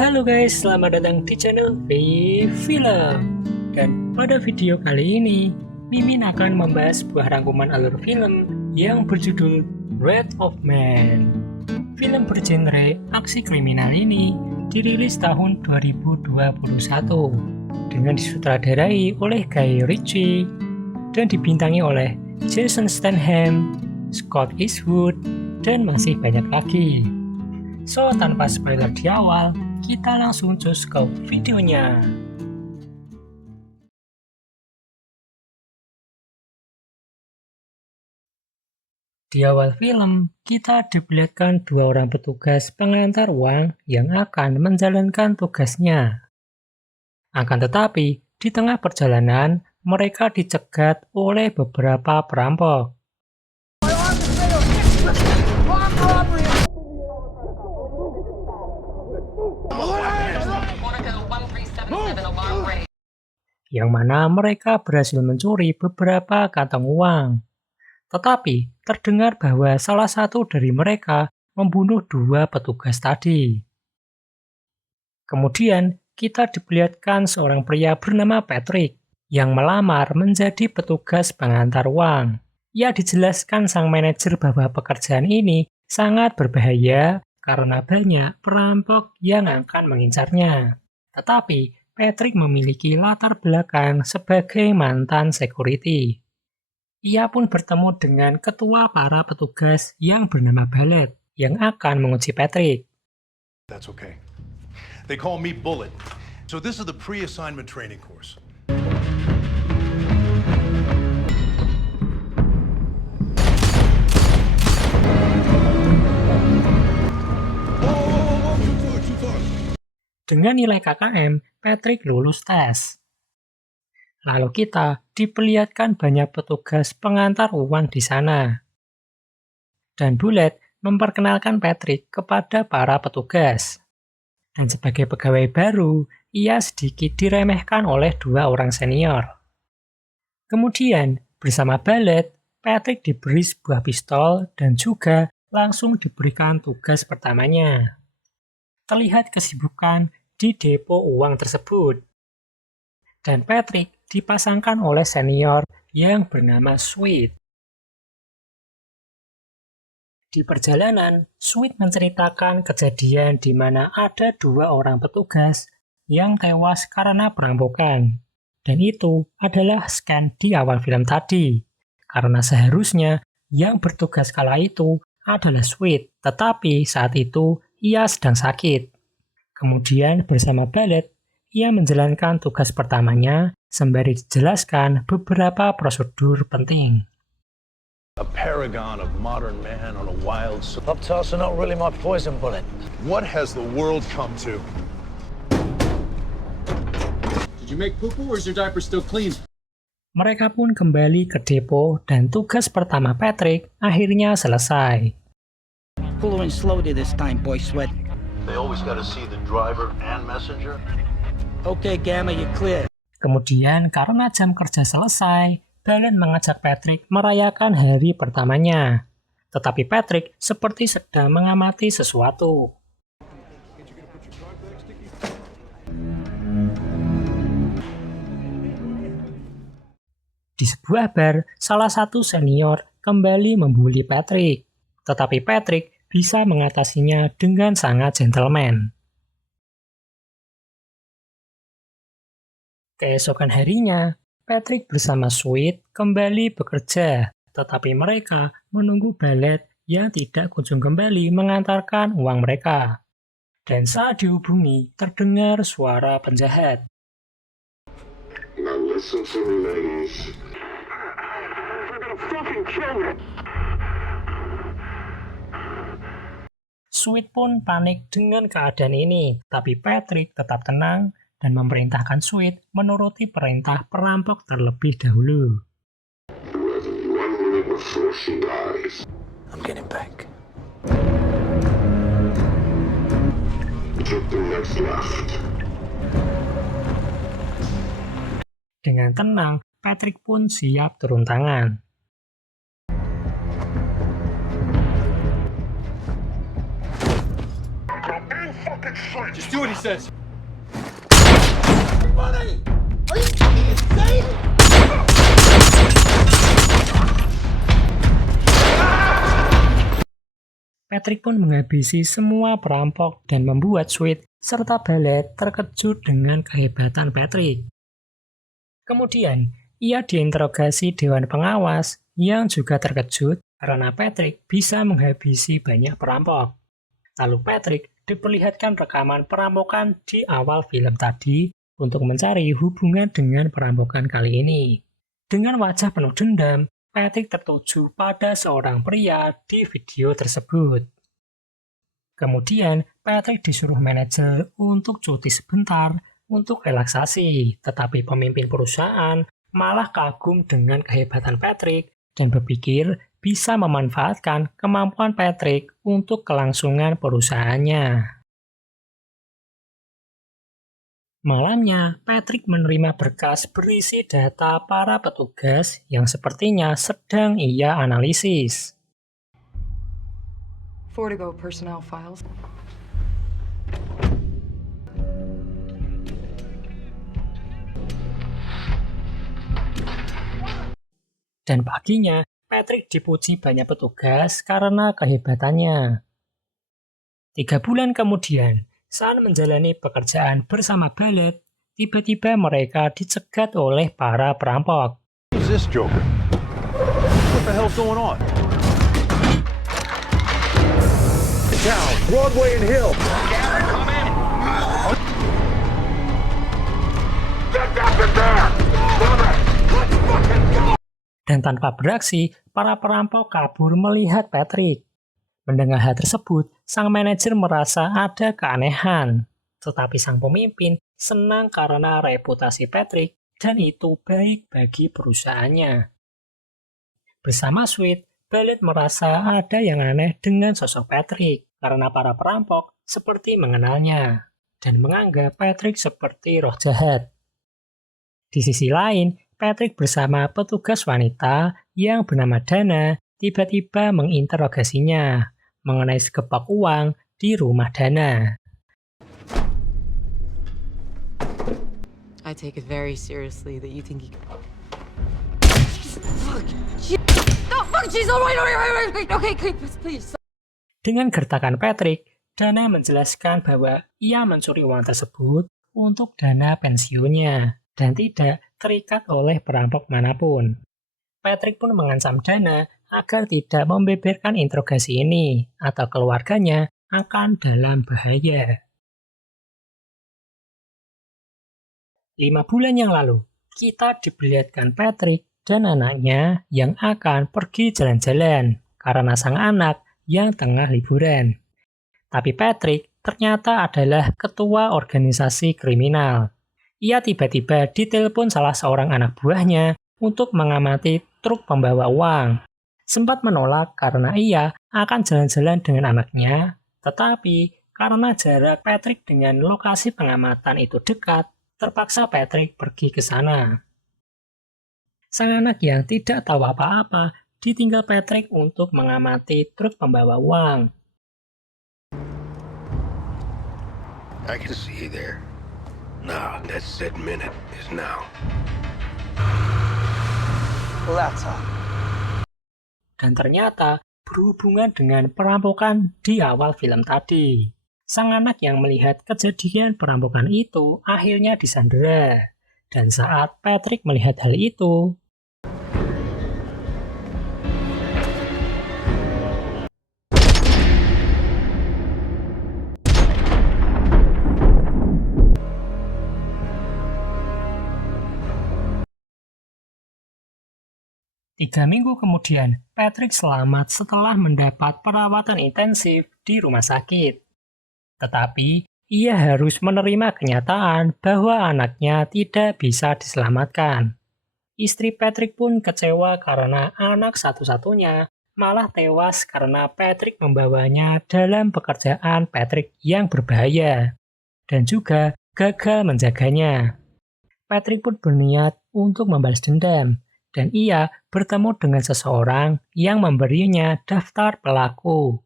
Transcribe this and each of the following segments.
Halo guys, selamat datang di channel Film. Dan pada video kali ini, Mimin akan membahas sebuah rangkuman alur film yang berjudul Wrath of Man. Film bergenre aksi kriminal ini dirilis tahun 2021 dengan disutradarai oleh Guy Ritchie dan dibintangi oleh Jason Statham, Scott Eastwood, dan masih banyak lagi. So, tanpa spoiler di awal, kita langsung cus ke videonya. Di awal film, kita diperlihatkan dua orang petugas pengantar uang yang akan menjalankan tugasnya. Akan tetapi, di tengah perjalanan, mereka dicegat oleh beberapa perampok. Yang mana mereka berhasil mencuri beberapa kantong uang. Tetapi, terdengar bahwa salah satu dari mereka membunuh dua petugas tadi. Kemudian, kita diperlihatkan seorang pria bernama Patrick yang melamar menjadi petugas pengantar uang. Ia dijelaskan sang manajer bahwa pekerjaan ini sangat berbahaya karena banyak perampok yang akan mengincarnya. Tetapi, Patrick memiliki latar belakang sebagai mantan security. Ia pun bertemu dengan ketua para petugas yang bernama Ballet yang akan menguji Patrick. That's okay. They call me Bullet. So this is the pre-assignment training course. Dengan nilai KKM, Patrick lulus tes. Lalu kita diperlihatkan banyak petugas pengantar uang di sana. Dan Bullet memperkenalkan Patrick kepada para petugas. Dan sebagai pegawai baru, ia sedikit diremehkan oleh dua orang senior. Kemudian, bersama Ballet, Patrick diberi sebuah pistol dan juga langsung diberikan tugas pertamanya. Terlihat kesibukan di depo uang tersebut. Dan Patrick dipasangkan oleh senior yang bernama Sweet. Di perjalanan, Sweet menceritakan kejadian di mana ada dua orang petugas yang tewas karena perampokan. Dan itu adalah scan di awal film tadi. Karena seharusnya yang bertugas kala itu adalah Sweet, tetapi saat itu ia sedang sakit. Kemudian bersama Ballet, ia menjalankan tugas pertamanya sembari dijelaskan beberapa prosedur penting. A paragon of modern man on a wild... Pop-tarts are not really my poison, Bullet. What has the world come to? Did you make poo-poo or is your diaper still clean? Mereka pun kembali ke depo dan tugas pertama Patrick akhirnya selesai. Pull her in slowly this time, boy Sweat. They always got to see the driver and messenger. Okay, Gamma, you're clear. Kemudian karena jam kerja selesai, Ballet mengajak Patrick merayakan hari pertamanya. Tetapi Patrick seperti sedang mengamati sesuatu. Di sebuah bar, salah satu senior kembali membuli Patrick. Tetapi Patrick bisa mengatasinya dengan sangat gentleman. Keesokan harinya, Patrick bersama Sweet kembali bekerja, tetapi mereka menunggu Ballet yang tidak kunjung kembali mengantarkan uang mereka. Dan saat dihubungi, terdengar suara penjahat. Now listen to me, ladies. We're gonna fucking kill you. Sweet pun panik dengan keadaan ini, tapi Patrick tetap tenang dan memerintahkan Sweet menuruti perintah perampok terlebih dahulu. I'm getting back. Took the next left. Dengan tenang, Patrick pun siap turun tangan. you fucking say? Just do what he says. Patrick pun menghabisi semua perampok dan membuat Sweet serta Ballet terkejut dengan kehebatan Patrick. Kemudian, ia diinterogasi Dewan Pengawas yang juga terkejut karena Patrick bisa menghabisi banyak perampok. Lalu Patrick diperlihatkan rekaman perampokan di awal film tadi untuk mencari hubungan dengan perampokan kali ini. Dengan wajah penuh dendam, Patrick tertuju pada seorang pria di video tersebut. Kemudian, Patrick disuruh manajer untuk cuti sebentar untuk relaksasi, tetapi pemimpin perusahaan malah kagum dengan kehebatan Patrick dan berpikir bisa memanfaatkan kemampuan Patrick untuk kelangsungan perusahaannya. Malamnya, Patrick menerima berkas berisi data para petugas yang sepertinya sedang ia analisis. Fortigo personnel files. Dan paginya, Patrick dipuji banyak petugas karena kehebatannya. 3 bulan kemudian, saat menjalani pekerjaan bersama Ballet, tiba-tiba mereka dicegat oleh para perampok. Who's this joker? What the hell's going on? Down, Broadway and Hill. Get back in there! Let's fucking go! Dan tanpa beraksi, para perampok kabur melihat Patrick. Mendengar hal tersebut, sang manajer merasa ada keanehan. Tetapi sang pemimpin senang karena reputasi Patrick dan itu baik bagi perusahaannya. Bersama Sweet, Ballet merasa ada yang aneh dengan sosok Patrick karena para perampok seperti mengenalnya dan menganggap Patrick seperti roh jahat. Di sisi lain, Patrick bersama petugas wanita yang bernama Dana tiba-tiba menginterogasinya mengenai segepak uang di rumah Dana. I take it very seriously that you think he... Fuck! No, fuck! She's all right. Okay, please. Dengan gertakan Patrick, Dana menjelaskan bahwa ia mencuri uang tersebut untuk dana pensiunnya dan tidak terikat oleh perampok manapun. Patrick pun mengancam Dana agar tidak membeberkan interogasi ini atau keluarganya akan dalam bahaya. 5 bulan yang lalu, kita diperlihatkan Patrick dan anaknya yang akan pergi jalan-jalan karena sang anak yang tengah liburan. Tapi Patrick ternyata adalah ketua organisasi kriminal. Ia tiba-tiba ditelepon salah seorang anak buahnya untuk mengamati truk pembawa uang. Sempat menolak karena ia akan jalan-jalan dengan anaknya, tetapi karena jarak Patrick dengan lokasi pengamatan itu dekat, terpaksa Patrick pergi ke sana. Sang anak yang tidak tahu apa-apa ditinggal Patrick untuk mengamati truk pembawa uang. I can see you there. Now, that said minute is now. Dan ternyata berhubungan dengan perampokan di awal film tadi. Sang anak yang melihat kejadian perampokan itu akhirnya disandera. Dan saat Patrick melihat hal itu, Tiga minggu kemudian, Patrick selamat setelah mendapat perawatan intensif di rumah sakit. Tetapi, ia harus menerima kenyataan bahwa anaknya tidak bisa diselamatkan. Istri Patrick pun kecewa karena anak satu-satunya malah tewas karena Patrick membawanya dalam pekerjaan Patrick yang berbahaya dan juga gagal menjaganya. Patrick pun berniat untuk membalas dendam. Dan ia bertemu dengan seseorang yang memberinya daftar pelaku,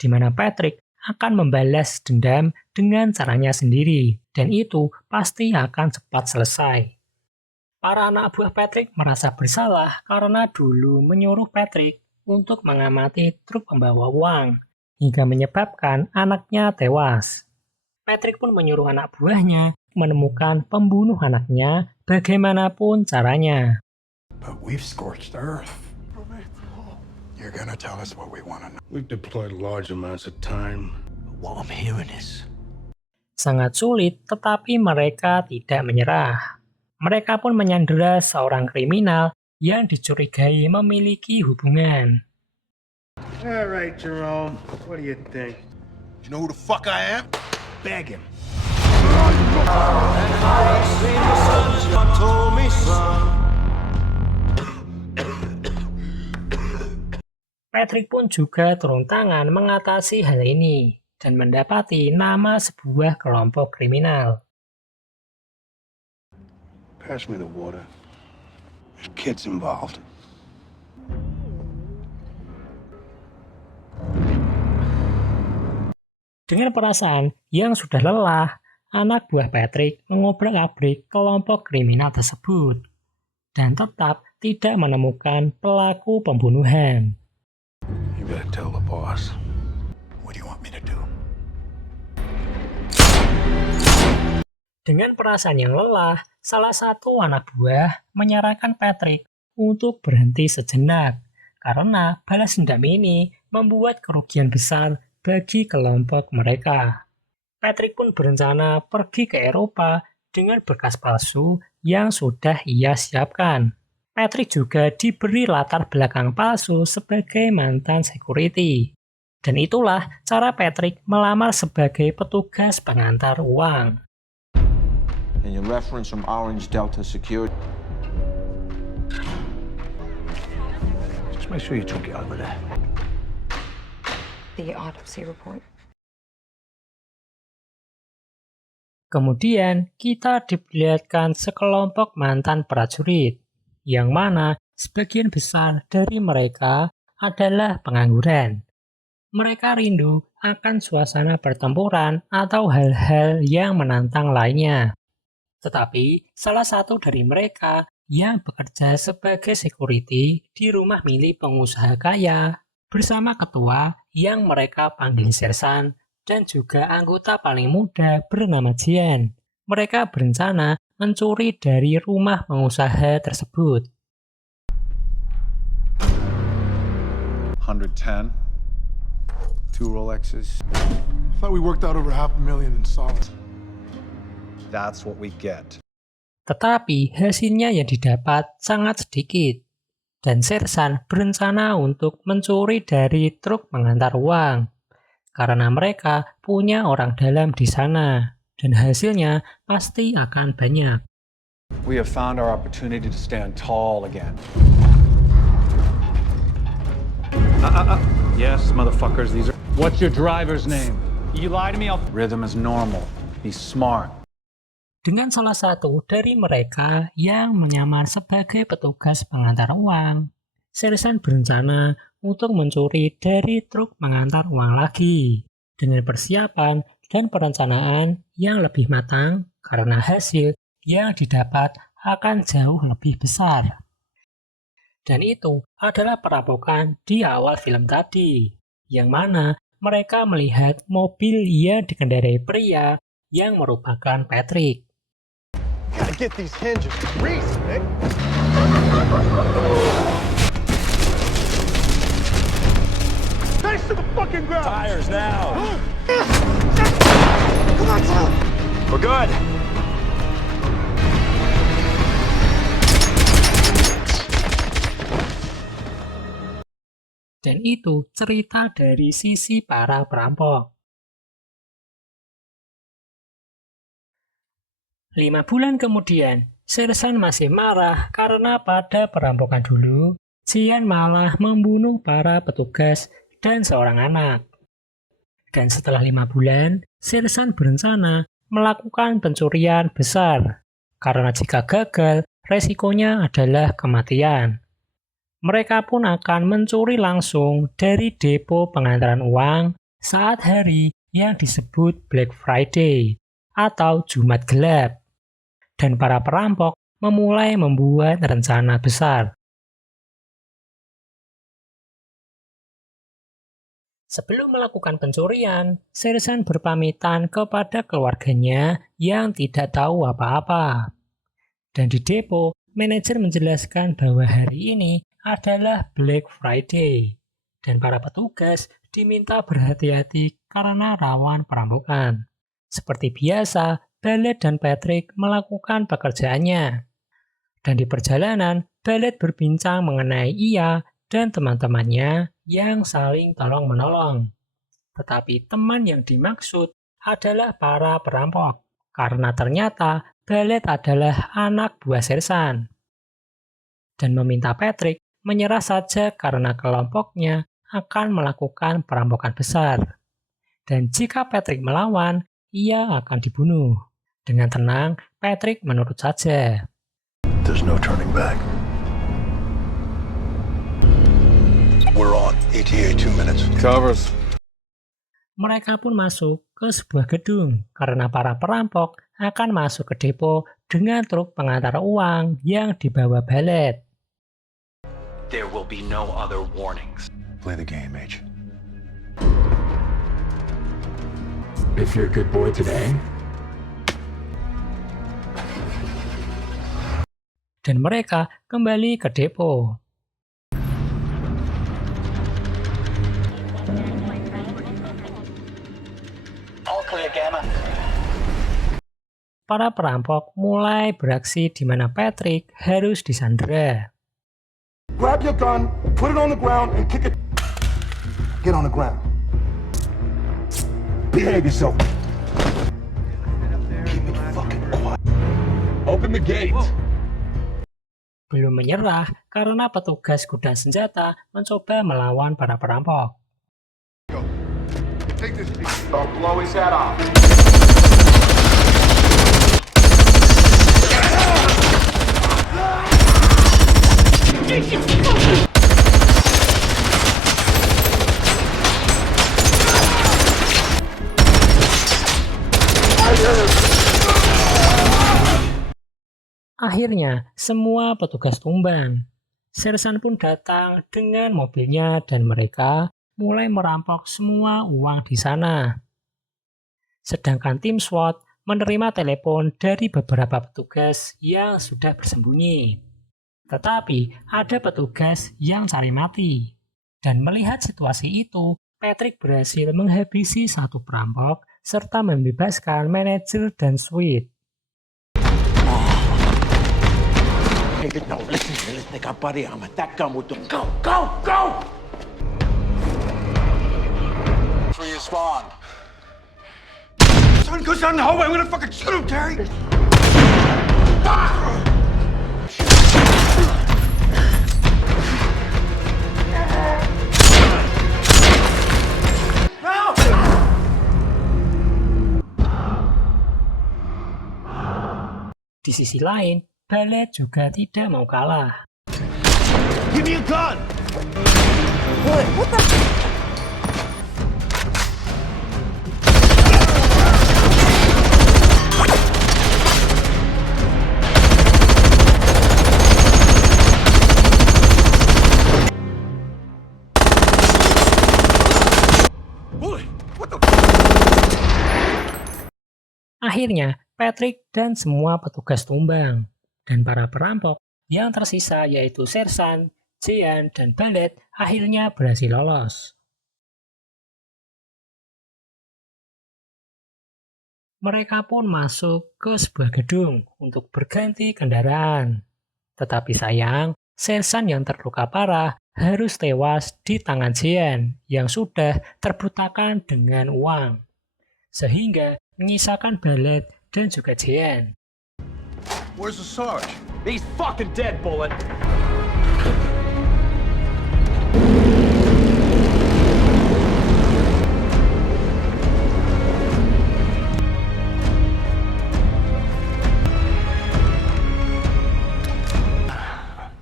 di mana Patrick akan membalas dendam dengan caranya sendiri, dan itu pasti akan cepat selesai. Para anak buah Patrick merasa bersalah karena dulu menyuruh Patrick untuk mengamati truk pembawa uang, hingga menyebabkan anaknya tewas. Patrick pun menyuruh anak buahnya menemukan pembunuh anaknya bagaimanapun caranya. But we've scorched earth. You're gonna tell us what we want to know. We've deployed large amounts of time. What I'm hearing is Sangat sulit, tetapi mereka tidak menyerah. Mereka pun menyandera seorang kriminal yang dicurigai memiliki hubungan. All right, Jerome. What do you think? You know who the fuck I am? Bag him. Patrick pun juga turun tangan mengatasi hal ini dan mendapati nama sebuah kelompok kriminal. Pass me the water. There's kids involved. Dengan perasaan yang sudah lelah, anak buah Patrick mengobrak-abrik kelompok kriminal tersebut dan tetap tidak menemukan pelaku pembunuhan. You better tell the boss. What do you want me to do? Dengan perasaan yang lelah, salah satu anak buah menyarankan Patrick untuk berhenti sejenak karena balas dendam ini membuat kerugian besar bagi kelompok mereka. Patrick pun berencana pergi ke Eropa dengan berkas palsu yang sudah ia siapkan. Patrick juga diberi latar belakang palsu sebagai mantan security. Dan itulah cara Patrick melamar sebagai petugas pengantar uang. And your reference from Orange Delta Security. just make sure you took it over there. The autopsy report. Kemudian kita diperlihatkan sekelompok mantan prajurit, yang mana sebagian besar dari mereka adalah pengangguran. Mereka rindu akan suasana pertempuran atau hal-hal yang menantang lainnya. Tetapi salah satu dari mereka yang bekerja sebagai security di rumah milik pengusaha kaya bersama ketua yang mereka panggil Sersan dan juga anggota paling muda bernama Jian. Mereka berencana mencuri dari rumah pengusaha tersebut. 110. 2 Rolexes. Thought we worked out over $500,000 in solid. That's what we get. Tetapi hasilnya yang didapat sangat sedikit. Dan Sersan berencana untuk mencuri dari truk pengantar uang. Karena mereka punya orang dalam di sana. Dan hasilnya pasti akan banyak. We have found our opportunity to stand tall again. Yes, motherfuckers, these are... What's your driver's name? You lie to me, I'll... Rhythm is normal. Be smart. Dengan salah satu dari mereka yang menyamar sebagai petugas pengantar uang, Sersan berencana untuk mencuri dari truk pengantar uang lagi dengan persiapan dan perencanaan yang lebih matang karena hasil yang didapat akan jauh lebih besar. Dan itu adalah perampokan di awal film tadi, yang mana mereka melihat mobil yang dikendarai pria yang merupakan Patrick. Gotta get these hinges greased, Nick. Face to the fucking ground. Tires now. Come on, Tom. We're good. Dan itu cerita dari sisi para perampok. 5 bulan kemudian, Sersan masih marah karena pada perampokan dulu, Jian malah membunuh para petugas dan seorang anak. Dan setelah 5 bulan, Sersan berencana melakukan pencurian besar, karena jika gagal, resikonya adalah kematian. Mereka pun akan mencuri langsung dari depo pengantaran uang saat hari yang disebut Black Friday atau Jumat Gelap, dan para perampok memulai membuat rencana besar. Sebelum melakukan pencurian, Sersan berpamitan kepada keluarganya yang tidak tahu apa-apa. Dan di depo, manajer menjelaskan bahwa hari ini adalah Black Friday, dan para petugas diminta berhati-hati karena rawan perampokan. Seperti biasa, Ballet dan Patrick melakukan pekerjaannya. Dan di perjalanan, Ballet berbincang mengenai ia dan teman-temannya yang saling tolong-menolong. Tetapi teman yang dimaksud adalah para perampok, karena ternyata Ballet adalah anak buah Sersan. Dan meminta Patrick menyerah saja karena kelompoknya akan melakukan perampokan besar. Dan jika Patrick melawan, ia akan dibunuh. Dengan tenang, Patrick menurut saja. There's no turning back. We're on. ETA 2 minutes. Covers. Mereka pun masuk ke sebuah gedung karena para perampok akan masuk ke depo dengan truk pengantar uang yang dibawa Ballet. There will be no other warnings. Play the game, H. If you're a good boy today, Dan mereka kembali ke depo. All clear, Gamma. Para perampok mulai beraksi di mana Patrick harus disandera. Grab your gun, put it on the ground, and kick it. Get on the ground. Behave yourself. Keep it fucking quiet. open the gate. Belum menyerah karena petugas gudang senjata mencoba melawan para perampok. Take this. Don't blow his head off. Akhirnya, semua petugas tumbang. Sersan pun datang dengan mobilnya dan mereka mulai merampok semua uang di sana. Sedangkan tim SWAT menerima telepon dari beberapa petugas yang sudah bersembunyi. Tetapi ada petugas yang cari mati. Dan melihat situasi itu, Patrick berhasil menghabisi satu perampok serta membebaskan manajer dan Sweet. Hey, no, listen here. Let's make our buddy armor. That gun will do. Go, go, go! Free your spawn. Son goes down the hallway. I'm gonna fucking shoot him, Terry. Di sisi lain, Ballet juga tidak mau kalah. Give me a gun. Akhirnya, Patrick dan semua petugas tumbang. Dan para perampok yang tersisa yaitu Sersan, Jean, dan Ballet akhirnya berhasil lolos. Mereka pun masuk ke sebuah gedung untuk berganti kendaraan. Tetapi sayang, Sersan yang terluka parah harus tewas di tangan Jean yang sudah terbutakan dengan uang. Sehingga menyisakan Ballet dan juga Jean. Where's the Sarge? He's fucking dead, Bullet.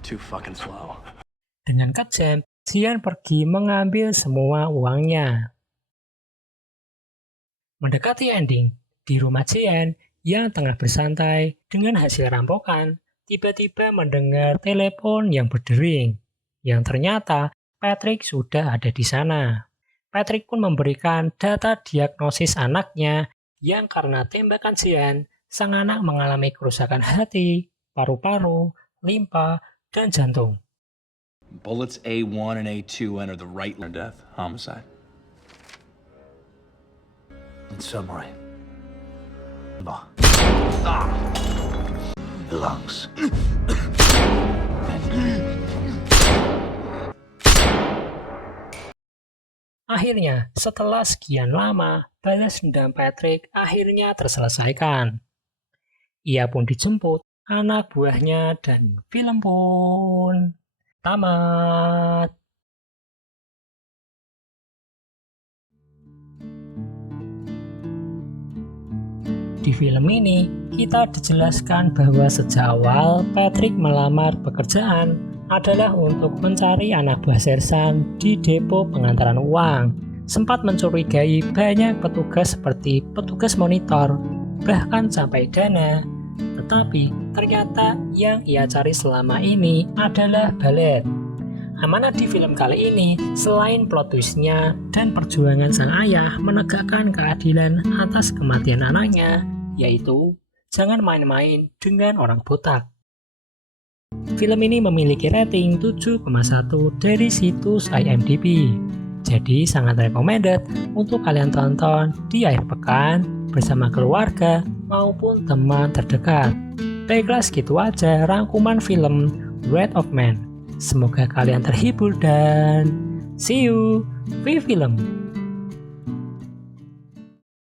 Too fucking slow. Dengan kejam, Jean pergi mengambil semua uangnya. Mendekati ending, di rumah Jian yang tengah bersantai dengan hasil rampokan, tiba-tiba mendengar telepon yang berdering, yang ternyata Patrick sudah ada di sana. Patrick pun memberikan data diagnosis anaknya yang karena tembakan Jian, sang anak mengalami kerusakan hati, paru-paru, limpa, dan jantung. Bullets A1 and A2 enter the right lung. Death, homicide. In summary. The lungs. Akhirnya, setelah sekian lama, balas dendam Patrick akhirnya terselesaikan. Ia pun dijemput anak buahnya dan film pun tamat. Di film ini, kita dijelaskan bahwa sejak awal Patrick melamar pekerjaan adalah untuk mencari anak buah sersan di depo pengantaran uang. Sempat mencurigai banyak petugas seperti petugas monitor, bahkan sampai dana. Tetapi ternyata yang ia cari selama ini adalah Ballet. Amanat di film kali ini, selain plot twist-nya dan perjuangan sang ayah menegakkan keadilan atas kematian anaknya, yaitu jangan main-main dengan orang botak. Film ini memiliki rating 7,1 dari situs IMDb. Jadi sangat recommended untuk kalian tonton di akhir pekan bersama keluarga maupun teman terdekat. Baiklah, segitu aja rangkuman film Wrath of Man. Semoga kalian terhibur dan see you di film.